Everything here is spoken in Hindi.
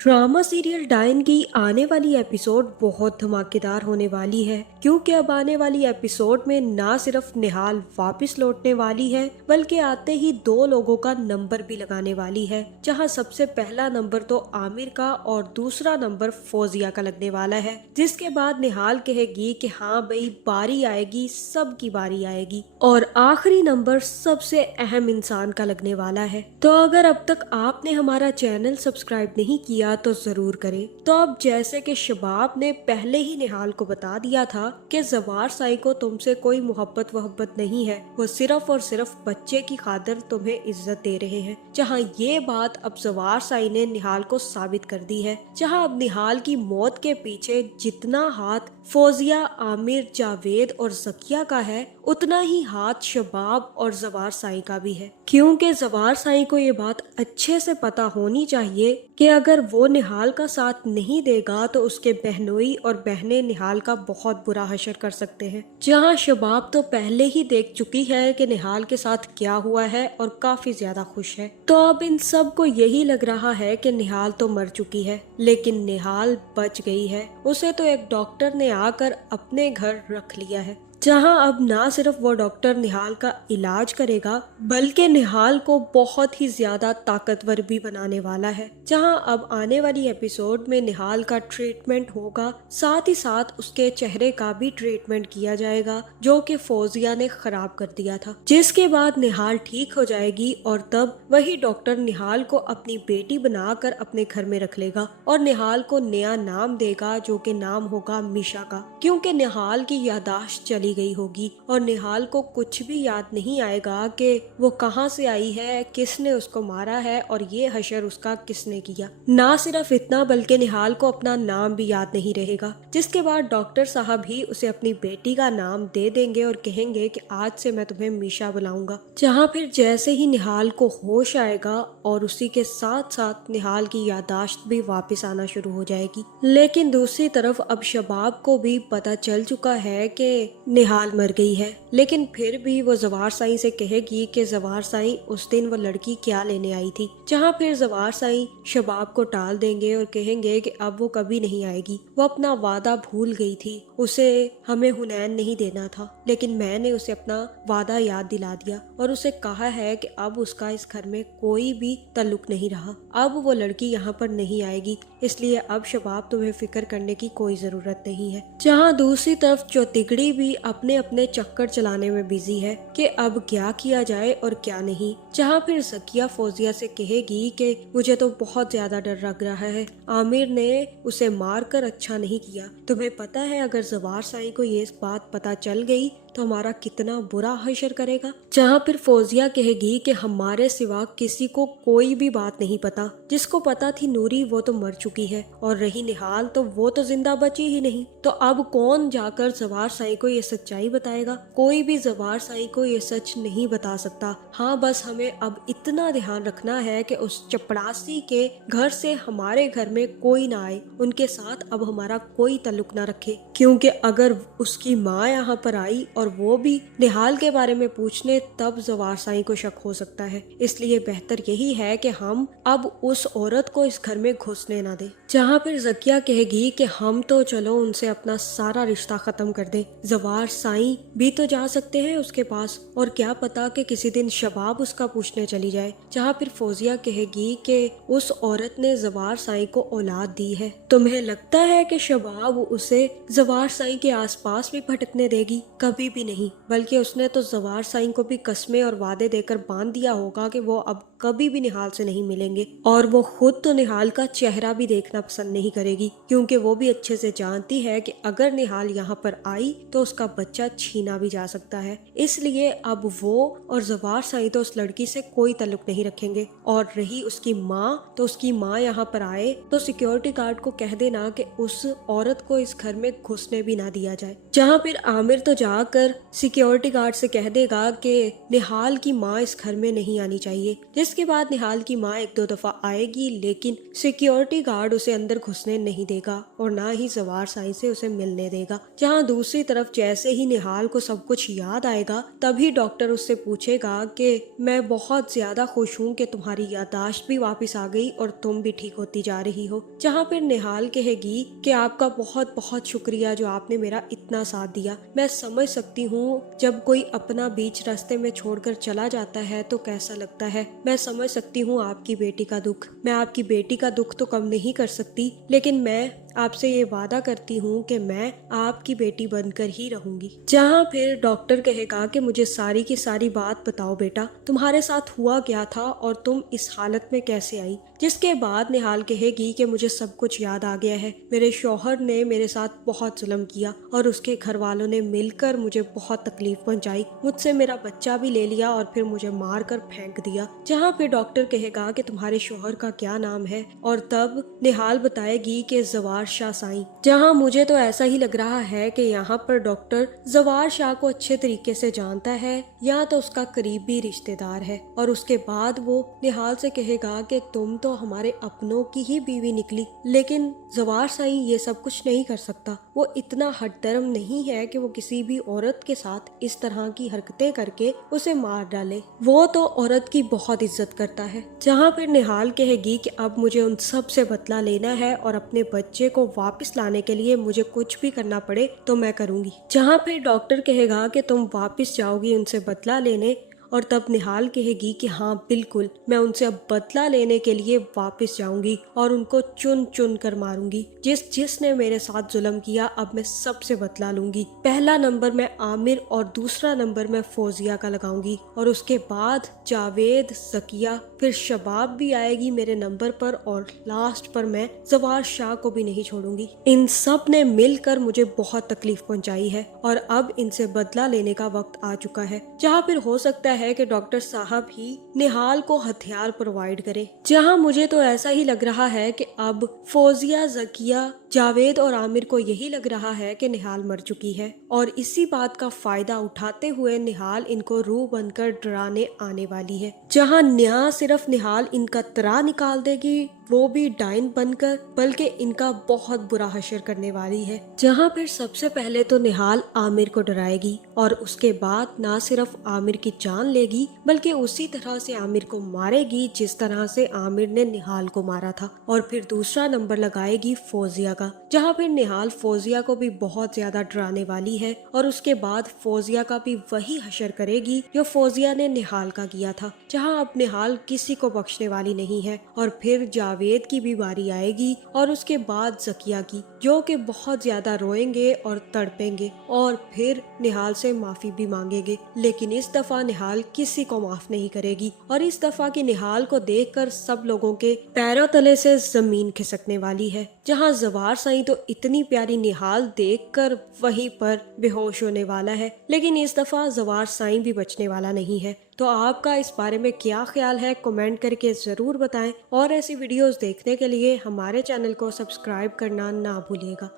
ड्रामा सीरियल डायन की आने वाली एपिसोड बहुत धमाकेदार होने वाली है, क्योंकि अब आने वाली एपिसोड में ना सिर्फ निहाल वापस लौटने वाली है, बल्कि आते ही दो लोगों का नंबर भी लगाने वाली है। जहां सबसे पहला नंबर तो आमिर का और दूसरा नंबर फौजिया का लगने वाला है, जिसके बाद निहाल कहेगी कि हाँ भाई बारी आएगी, सबकी बारी आएगी। और आखिरी नंबर सबसे अहम इंसान का लगने वाला है। तो अगर अब तक आपने हमारा चैनल सब्सक्राइब नहीं किया तो जरूर करें। तो अब जैसे कि शबाब ने पहले ही निहाल को बता दिया था कि जवार साई को तुमसे कोई मोहब्बत वहब्बत नहीं है, वो सिर्फ और सिर्फ बच्चे की खातिर तुम्हें इज्जत दे रहे हैं। जहां ये बात अब जवार साई ने निहाल को साबित कर दी है। जहां अब निहाल की मौत के पीछे जितना हाथ फौजिया, आमिर, जावेद और जकिया का है, उतना ही हाथ शबाब और जवार साई का भी है। क्योंकि जवार साई को ये बात अच्छे से पता होनी चाहिए कि अगर वो निहाल का साथ नहीं देगा तो उसके बहनोई और बहनें निहाल का बहुत बुरा हशर कर सकते हैं। जहां शबाब तो पहले ही देख चुकी है कि निहाल के साथ क्या हुआ है और काफी ज्यादा खुश है। तो अब इन सब को यही लग रहा है कि निहाल तो मर चुकी है, लेकिन निहाल बच गई है। उसे तो एक डॉक्टर ने आकर अपने घर रख लिया है, जहां अब ना सिर्फ वो डॉक्टर निहाल का इलाज करेगा, बल्कि निहाल को बहुत ही ज्यादा ताकतवर भी बनाने वाला है। जहां अब आने वाली एपिसोड में निहाल का ट्रीटमेंट होगा, साथ ही साथ उसके चेहरे का भी ट्रीटमेंट किया जाएगा, जो कि फौजिया ने खराब कर दिया था। जिसके बाद निहाल ठीक हो जाएगी और तब वही डॉक्टर निहाल को अपनी बेटी बनाकर अपने घर में रख लेगा और निहाल को नया नाम देगा, जो कि नाम होगा मीशा का। क्योंकि निहाल की यादाश्त चली गई होगी और निहाल को कुछ भी याद नहीं आएगा कि वो कहां से आई है, किसने उसको मारा है और ये हशर उसका किसने किया। ना सिर्फ इतना, बल्कि निहाल को अपना नाम भी याद नहीं रहेगा। जिसके बाद डॉक्टर साहब ही उसे अपनी बेटी का नाम दे देंगे और कहेंगे कि आज से मैं तुम्हें मीशा बुलाऊंगा। जहां फिर जैसे ही निहाल को होश आएगा और उसी के साथ साथ निहाल की यादाश्त भी वापस आना शुरू हो जाएगी। लेकिन दूसरी तरफ अब शबाब को भी पता चल चुका है कि निहाल मर गई है, लेकिन फिर भी वो जवार साई से कहेगी कि जवार साई उस दिन वो लड़की क्या लेने आई थी। जहां फिर जवार साई शबाब को टाल देंगे और कहेंगे कि अब वो कभी नहीं आएगी, वो अपना वादा भूल गई थी, उसे हमें हुनैन नहीं देना था, लेकिन मैंने उसे अपना वादा याद दिला दिया और उसे कहा है कि अब उसका इस घर में कोई भी ताल्लुक नहीं रहा, अब वो लड़की यहाँ पर नहीं आएगी, इसलिए अब शबाब तुम्हें फिक्र करने की कोई जरूरत नहीं है। जहाँ दूसरी तरफ चौतिगड़ी भी अपने अपने चक्कर चलाने में बिजी है कि अब क्या किया जाए और क्या नहीं। जहाँ फिर जकिया फौजिया से कहेगी कि मुझे तो बहुत ज्यादा डर लग रहा है, आमिर ने उसे मारकर अच्छा नहीं किया, तुम्हें पता है अगर जवार साई को ये बात पता चल गई तो हमारा कितना बुरा हशर करेगा। जहाँ फिर फौजिया कहेगी कि हमारे सिवा किसी को कोई भी बात नहीं पता, जिसको पता थी नूरी वो तो मर चुकी है और रही निहाल तो वो तो जिंदा बची ही नहीं, तो अब कौन जाकर जवार साई को ये सच्चाई बताएगा। कोई भी जवार साई को ये सच नहीं बता सकता। हाँ, बस हमें अब इतना ध्यान रखना है कि उस चपड़ासी के घर से हमारे घर में कोई ना आए, उनके साथ अब हमारा कोई ताल्लुक ना रखे, क्योंकि अगर उसकी माँ यहाँ पर आई और वो भी निहाल के बारे में पूछने, तब जवार साई को शक हो सकता है। इसलिए बेहतर यही है कि हम अब उस औरत को इस घर में घुसने ना दें। जहाँ फिर जकिया कहेगी कि हम तो चलो उनसे अपना सारा रिश्ता खत्म कर दें, जवार साई भी तो जा सकते हैं उसके पास, और क्या पता कि किसी दिन शबाब उसका पूछने चली जाए। जहाँ फिर फौजिया कहेगी कि उस औरत ने जवार साई को औलाद दी है, तुम्हें लगता है कि शबाब उसे जवार साई के आसपास भी भटकने देगी? कभी भी नहीं, बल्कि उसने तो जवार साई को भी कस्में और वादे देकर बांध दिया होगा कि वो अब कभी भी निहाल से नहीं मिलेंगे, और वो खुद तो निहाल का चेहरा भी देखना पसंद नहीं करेगी, क्योंकि वो भी अच्छे से जानती है कि अगर निहाल यहाँ पर आई तो उसका बच्चा छीना भी जा सकता है। इसलिए अब वो और जवार साई तो उस लड़की से कोई ताल्लुक नहीं रखेंगे। और रही उसकी माँ, तो उसकी माँ यहाँ पर आए तो सिक्योरिटी गार्ड को कह देना कि उस औरत को इस घर में घुसने भी ना दिया जाए। जहाँ फिर आमिर तो जाकर सिक्योरिटी गार्ड से कह देगा कि निहाल की माँ इस घर में नहीं आनी चाहिए। जिसके बाद निहाल की माँ एक दो दफा आएगी, लेकिन सिक्योरिटी गार्ड उसे अंदर घुसने नहीं देगा और ना ही जवार साईं से उसे मिलने देगा। जहाँ दूसरी तरफ जैसे ही निहाल को सब कुछ याद आएगा, तभी डॉक्टर उससे पूछेगा कि मैं बहुत ज्यादा खुश हूँ कि तुम्हारी याददाश्त भी वापस आ गई और तुम भी ठीक होती जा रही हो। जहाँ फिर निहाल कहेगी कि आपका बहुत बहुत शुक्रिया जो आपने मेरा इतना साथ दिया। मैं समझ सकती हूँ जब कोई अपना बीच रास्ते में छोड़कर चला जाता है तो कैसा लगता है। मैं समझ सकती हूँ आपकी बेटी का दुख। मैं आपकी बेटी का दुख तो कम नहीं कर सकती, लेकिन मैं आपसे ये वादा करती हूँ कि मैं आपकी बेटी बनकर ही रहूंगी। जहाँ फिर डॉक्टर कहेगा कि मुझे सारी की सारी बात बताओ बेटा, तुम्हारे साथ हुआ क्या था और तुम इस हालत में कैसे आई। जिसके बाद निहाल कहेगी कि मुझे सब कुछ याद आ गया है। मेरे शौहर ने मेरे साथ बहुत जुल्म किया और उसके घर वालों ने मिलकर मुझे बहुत तकलीफ पहुंचाई। मुझसे मेरा बच्चा भी ले लिया और फिर मुझे मार कर फेंक दिया। जहाँ फिर डॉक्टर कहेगा कि तुम्हारे शौहर का क्या नाम है, और तब निहाल बताएगी कि जवार शाह साईं। जहाँ मुझे तो ऐसा ही लग रहा है कि यहाँ पर डॉक्टर जवार शाह को अच्छे तरीके से जानता है या तो उसका करीबी रिश्तेदार है। और उसके बाद वो निहाल से कहेगा कि तुम तो हमारे अपनों की ही बीवी निकली, लेकिन जवार साईं ये सब कुछ नहीं कर सकता। वो इतना हठधर्म नहीं है कि वो किसी भी औरत के साथ इस तरह की हरकतें करके उसे मार डाले। वो तो औरत की बहुत इज्जत करता है। जहाँ फिर निहाल कहेगी कि अब मुझे उन सब से बदला लेना है और अपने बच्चे को वापस लाने के लिए मुझे कुछ भी करना पड़े तो मैं करूंगी। जहाँ फिर डॉक्टर कहेगा कि तुम वापस जाओगी उनसे बदला लेने, और तब निहाल कहेगी कि हाँ बिल्कुल, मैं उनसे अब बदला लेने के लिए वापस जाऊंगी और उनको चुन चुन कर मारूंगी। जिसने मेरे साथ जुल्म किया अब मैं सबसे बदला लूंगी। पहला नंबर मैं आमिर और दूसरा नंबर मैं फौजिया का लगाऊंगी, और उसके बाद जावेद, जकिया, फिर शबाब भी आएगी मेरे नंबर पर, और लास्ट पर मैं जवार शाह को भी नहीं छोड़ूंगी। इन सब ने मिलकर मुझे बहुत तकलीफ पहुंचाई है और अब इनसे बदला लेने का वक्त आ चुका है। जहाँ फिर हो सकता है कि डॉक्टर साहब ही निहाल को हथियार प्रोवाइड करे। जहाँ मुझे तो ऐसा ही लग रहा है कि अब फौजिया, जकिया, जावेद और आमिर को यही लग रहा है कि निहाल मर चुकी है, और इसी बात का फायदा उठाते हुए निहाल इनको रूह बनकर डराने आने वाली है। जहाँ न्या सिर्फ निहाल इनका तरा निकाल देगी, वो भी डाइन बनकर, बल्कि इनका बहुत बुरा हशर करने वाली है। जहाँ फिर सबसे पहले तो निहाल आमिर को डराएगी और उसके बाद ना सिर्फ आमिर की जान लेगी बल्कि उसी तरह से आमिर को मारेगी जिस तरह से आमिर ने निहाल को मारा था। और फिर दूसरा नंबर लगाएगी फौजिया का, जहाँ फिर निहाल फौजिया को भी बहुत ज्यादा डराने वाली है और उसके बाद फौजिया का भी वही हशर करेगी जो फौजिया ने निहाल का किया था। जहाँ अब निहाल किसी को बख्शने वाली नहीं है। और फिर जावेद की भी बारी आएगी और उसके बाद जकिया की, जो कि बहुत ज्यादा रोएंगे और तड़पेंगे और फिर निहाल से माफी भी मांगेंगे। लेकिन इस दफा निहाल किसी को माफ नहीं करेगी और इस दफा की निहाल को देखकर सब लोगों के पैरों तले से जमीन खिसकने वाली है। जहाँ जवार साईं तो इतनी प्यारी निहाल देखकर वहीं पर बेहोश होने वाला है, लेकिन इस दफा जवार साईं भी बचने वाला नहीं है। तो आपका इस बारे में क्या ख्याल है, कमेंट करके जरूर बताएं और ऐसी वीडियोस देखने के लिए हमारे चैनल को सब्सक्राइब करना ना भूलिएगा।